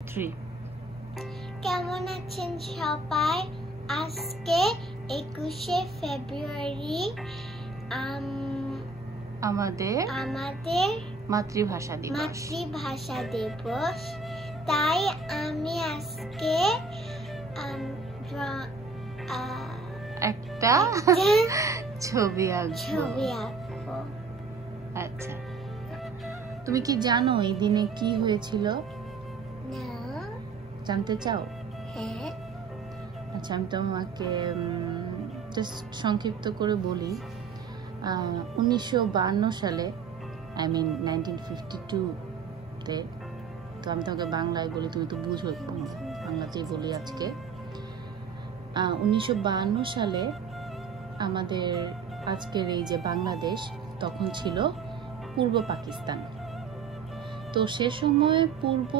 3 কেমন আছেন সবাই? আজকে 21শে ফেব্রুয়ারি আমাদের মাতৃভাষা দিবস। তাই আমি আজকে একটা ছবি আঁকবো। আচ্ছা, তুমি কি জানো এই দিনে কি হয়েছিল? না। জানতে চাও? হ্যাঁ। আচ্ছা, আমি তোমাকে সংক্ষিপ্ত করে বলি। 1952 সালে, 1952-তে, তো আমি তোমাকে বাংলায় বলি, তুমি তো বুঝো, বাংলাতেই বলি আজকে। 1952 সালে আমাদের আজকের এই যে বাংলাদেশ তখন ছিল পূর্ব পাকিস্তান। তো সে সময় পূর্ব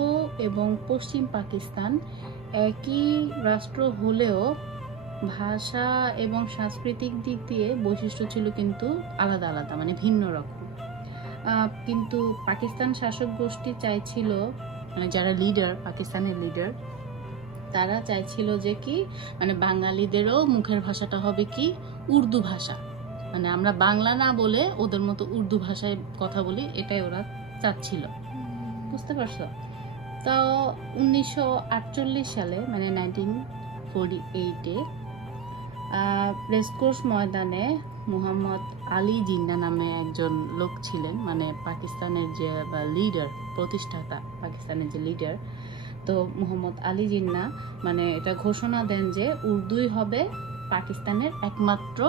এবং পশ্চিম পাকিস্তান একই রাষ্ট্র হলেও ভাষা এবং সাংস্কৃতিক দিক দিয়ে বৈশিষ্ট্য ছিল কিন্তু আলাদা আলাদা, মানে ভিন্ন রকম। কিন্তু পাকিস্তান শাসক গোষ্ঠী চাইছিল, মানে যারা লিডার, পাকিস্তানের লিডার, তারা চাইছিল যে কি, মানে বাঙালিদেরও মুখের ভাষাটা হবে কি উর্দু ভাষা, মানে আমরা বাংলা না বলে ওদের মতো উর্দু ভাষায় কথা বলি, এটাই ওরা চাচ্ছিল। বুঝতে পারছো? তো 1948 সালে, মানে 1948-এ রেসকোর্স ময়দানে মোহাম্মদ আলী জিন্না নামে একজন লোক ছিলেন, মানে পাকিস্তানের যে লিডার, প্রতিষ্ঠাতা, পাকিস্তানের যে লিডার, তো মোহাম্মদ আলী জিন্না মানে এটা ঘোষণা দেন যে উর্দুই হবে পাকিস্তানের একমাত্র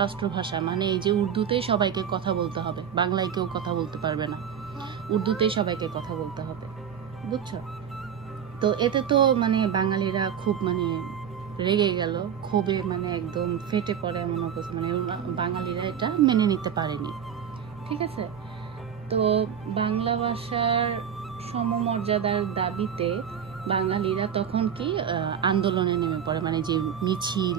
রাষ্ট্রভাষা, মানে এই যে উর্দুতেই সবাইকে কথা বলতে হবে, বাংলায় কেউ কথা বলতে পারবে না, উর্দুতেই সবাইকে কথা বলতে হবে। বুঝছো? তো এতে তো মানে বাঙালিরা খুব মানে রেগে গেল, ক্ষোভে মানে একদম ফেটে পড়ে এমন অবস্থা, মানে বাঙালিরা এটা মেনে নিতে পারেনি। ঠিক আছে? তো বাংলা ভাষার সমমর্যাদার দাবিতে বাঙালিরা তখন কি আন্দোলনে নেমে পড়ে, মানে যে মিছিল,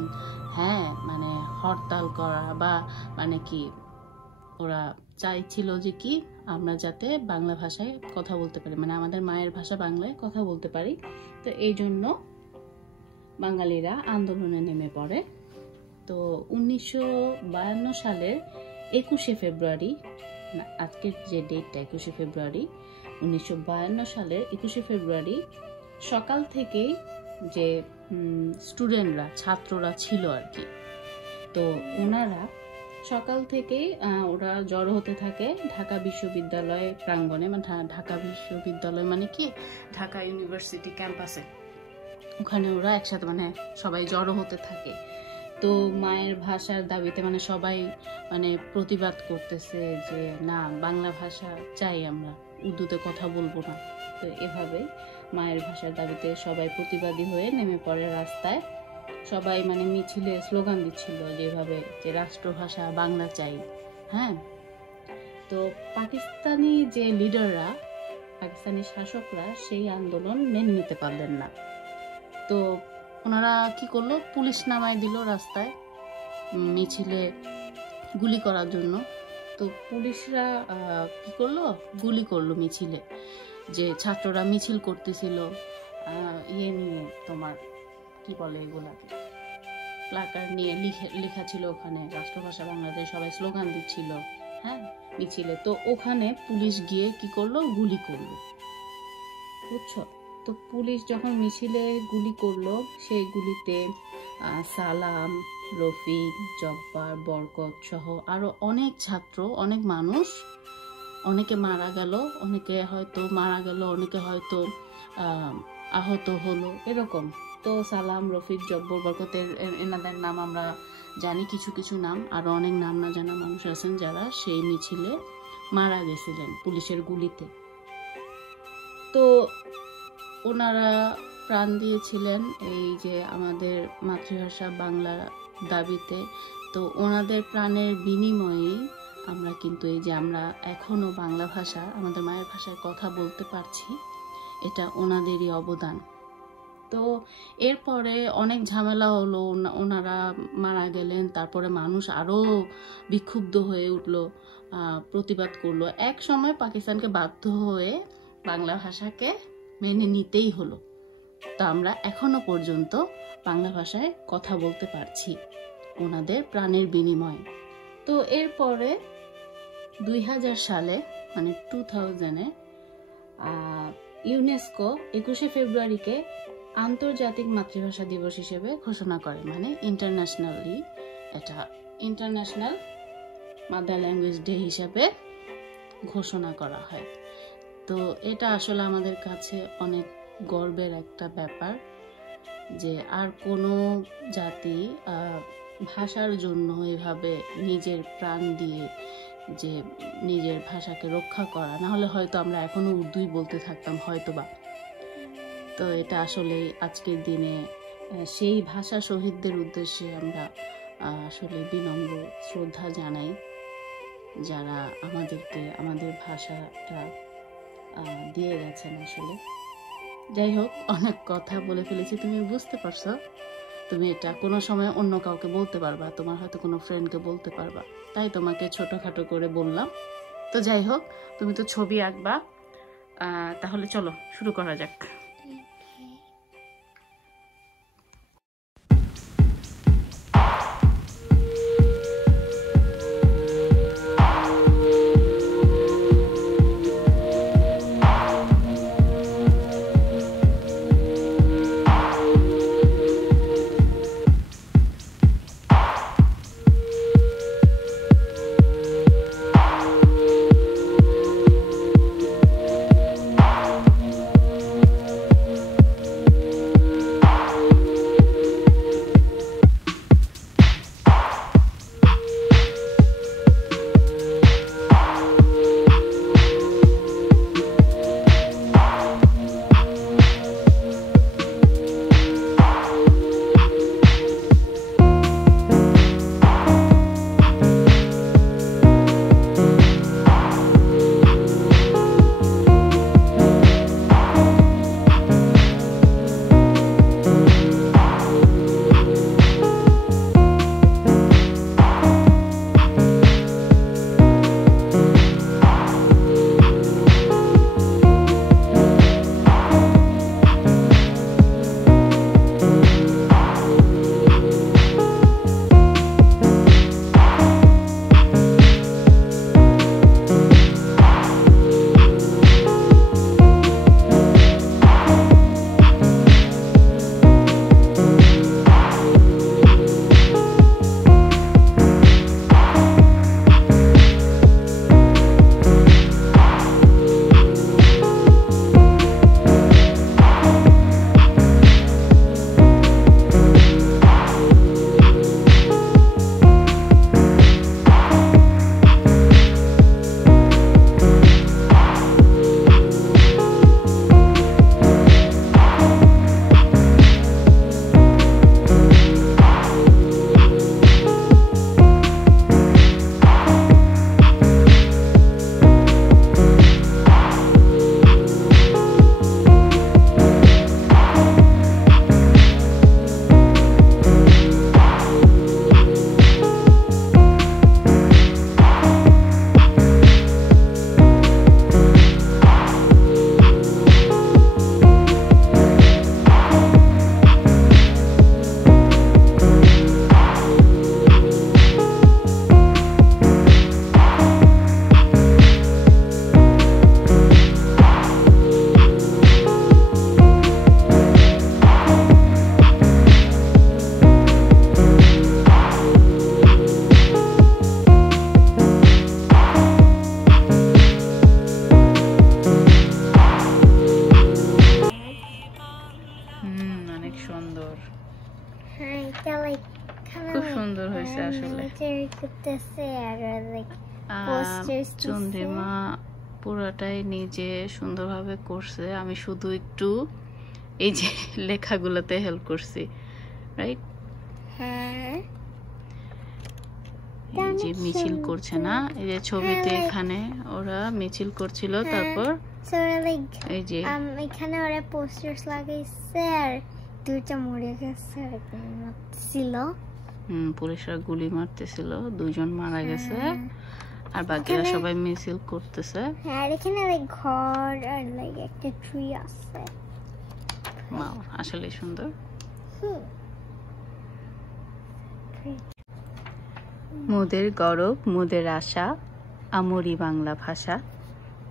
হ্যাঁ, মানে হরতাল করা, বা মানে কি ওরা চাইছিল যে কি আমরা যাতে বাংলা ভাষায় কথা বলতে পারি, মানে আমাদের মায়ের ভাষা বাংলায় কথা বলতে পারি। তো এই জন্য বাঙালিরা আন্দোলনে নেমে পড়ে। তো 1952 সালের 21শে ফেব্রুয়ারি, আজকের যে ডেটটা 21শে ফেব্রুয়ারি, 1952 সালের 21শে ফেব্রুয়ারি সকাল থেকেই যে স্টুডেন্টরা, ছাত্ররা ছিল আর কি, তো ওনারা সকাল থেকেই ওরা জড়ো হতে থাকে ঢাকা বিশ্ববিদ্যালয় প্রাঙ্গণে, মানে ঢাকা বিশ্ববিদ্যালয় মানে কি ঢাকা ইউনিভার্সিটি ক্যাম্পাসে, ওখানে ওরা একসাথে মানে সবাই জড়ো হতে থাকে। তো মায়ের ভাষার দাবিতে মানে সবাই মানে প্রতিবাদ করতেছে যে না, বাংলা ভাষা চাই, আমরা উর্দুতে কথা বলবো না। তো এভাবে মায়ের ভাষার দাবিতে সবাই প্রতিবাদী হয়ে নেমে পড়ে রাস্তায়। সবাই মানে মিছিলে স্লোগান দিচ্ছিল যেভাবে যে রাষ্ট্রভাষা বাংলা চাই। হ্যাঁ, তো পাকিস্তানি যে লিডাররা, পাকিস্তানি শাসকরা সেই আন্দোলন মেনে নিতে পারলেন না। তো ওনারা কি করলো, পুলিশ নামাই দিল রাস্তায় মিছিলে গুলি করার জন্য। তো পুলিশরা কি করলো, গুলি করলো মিছিলে, যে ছাত্ররা মিছিল করতেছিল ইয়ে নিয়ে, তোমার কি বলে এগুলাকে, প্লাকার্ড নিয়ে লেখা ছিল ওখানে রাষ্ট্রভাষা বাংলাদেশ, সবাই স্লোগান দিচ্ছিল, হ্যাঁ, মিছিলে। তো ওখানে পুলিশ গিয়ে কি করলো, গুলি করলো। বুঝছো? তো পুলিশ যখন মিছিলে গুলি করলো, সেই গুলিতে সালাম, রফিক, জব্বার, বরকত সহ আরো অনেক ছাত্র, অনেক মানুষ, অনেকে মারা গেল, অনেকে হয়তো মারা গেল, অনেকে হয়তো আহত হলো, এরকম। তো সালাম, রফিক, জব্বর, বরকতের এনাদের নাম আমরা জানি, কিছু কিছু নাম, আরো অনেক নাম না জানা মানুষ আছেন যারা সেই মিছিলে মারা গেছিলেন পুলিশের গুলিতে। তো ওনারা প্রাণ দিয়েছিলেন এই যে আমাদের মাতৃভাষা বাংলা দাবিতে। তো ওনাদের প্রাণের বিনিময়েই আমরা কিন্তু এই যে আমরা এখনো বাংলা ভাষা, আমাদের মায়ের ভাষায় কথা বলতে পারছি, এটা ওনাদেরই অবদান। তো এরপরে অনেক ঝামেলা হলো, ওনারা মারা গেলেন, তারপরে মানুষ আরো বিক্ষুব্ধ হয়ে উঠলো, প্রতিবাদ করলো। এক সময় পাকিস্তানকে বাধ্য হয়ে বাংলা ভাষাকে মেনে নিতেই হলো। তো আমরা এখনো পর্যন্ত বাংলা ভাষায় কথা বলতে পারছি ওনাদের প্রাণের বিনিময়ে। তো এরপরে 2000 সালে মানে 2000-এ ইউনেস্কো 21শে ফেব্রুয়ারিকে আন্তর্জাতিক মাতৃভাষা দিবস হিসেবে ঘোষণা করে, মানে ইন্টারন্যাশনালি এটা ইন্টারন্যাশনাল মাদার ল্যাঙ্গুয়েজ ডে হিসাবে ঘোষণা করা হয়। তো এটা আসলে আমাদের কাছে অনেক গর্বের একটা ব্যাপার যে আর কোনো জাতি ভাষার জন্য এভাবে নিজের প্রাণ দিয়ে যে নিজের ভাষাকে রক্ষা করা, না হলে হয়তো আমরা এখনো উর্দুই বলতে থাকতাম হয়তোবা। তো এটা আসলে আজকের দিনে সেই ভাষা শহীদদের উদ্দেশ্যে আমরা আসলে বিনম্র শ্রদ্ধা জানাই, যারা আমাদেরকে আমাদের ভাষাটা দিয়ে গেছেন। আসলে যাই হোক, অনেক কথা বলে ফেলেছি, তুমি বুঝতে পারছো। তুমি এটা কোনো সময় অন্য কাউকে বলতে পারবা, তোমার হয়তো কোনো ফ্রেন্ডকে বলতে পারবা, তাই তোমাকে ছোটখাটো করে বললাম। তো যাই হোক, তুমি তো ছবি আঁকবা, তাহলে চলো শুরু করা যাক। খুব সুন্দর হয়েছে আসলে। চন্দ্রিমা পুরোটাই নিজে সুন্দরভাবে করছে, আমি শুধু একটু এই যে লেখাগুলোতে হেল্প করছি, রাইট? হ্যাঁ, এই যে মিছিল করছে না, এই যে ছবিতে এখানে ওরা মিছিল করছিল, তারপর এই যে এখানে ওরা পোস্টার্স লাগাইছে আর দুইটা মরে গেছে আর ছিল, পুলিশরা গুলি মারতেছিল, দুইজন মারা গেছে আর বাকিরা এখানে- সবাই মিছিল করতেছে। হ্যাঁ আর এখানে লাইক ঘর আর লাইক একটা ট্রি আছে। ওয়াও, আসলে সুন্দর। হুম। মোদের গরব মোদের আশা, আমরি বাংলা ভাষা।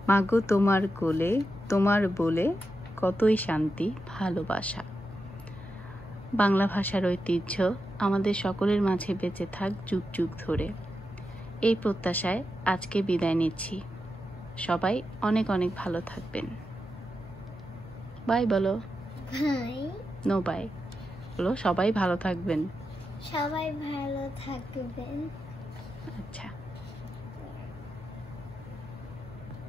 মাগো তোমার কোলে, তোমার বলে কতই শান্তি ভালোবাসা। বাংলা ভাষার ঐতিহ্য আমাদের সকলের মাঝে বেঁচে থাক যুগ যুগ ধরে। এই প্রত্যাশায় আজকে বিদায় নিচ্ছি। সবাই অনেক অনেক ভালো থাকবেন। বাই বলো। ভাই নো বাই বলো, সবাই ভালো থাকবেন। সবাই ভালো থাকবেন। আচ্ছা।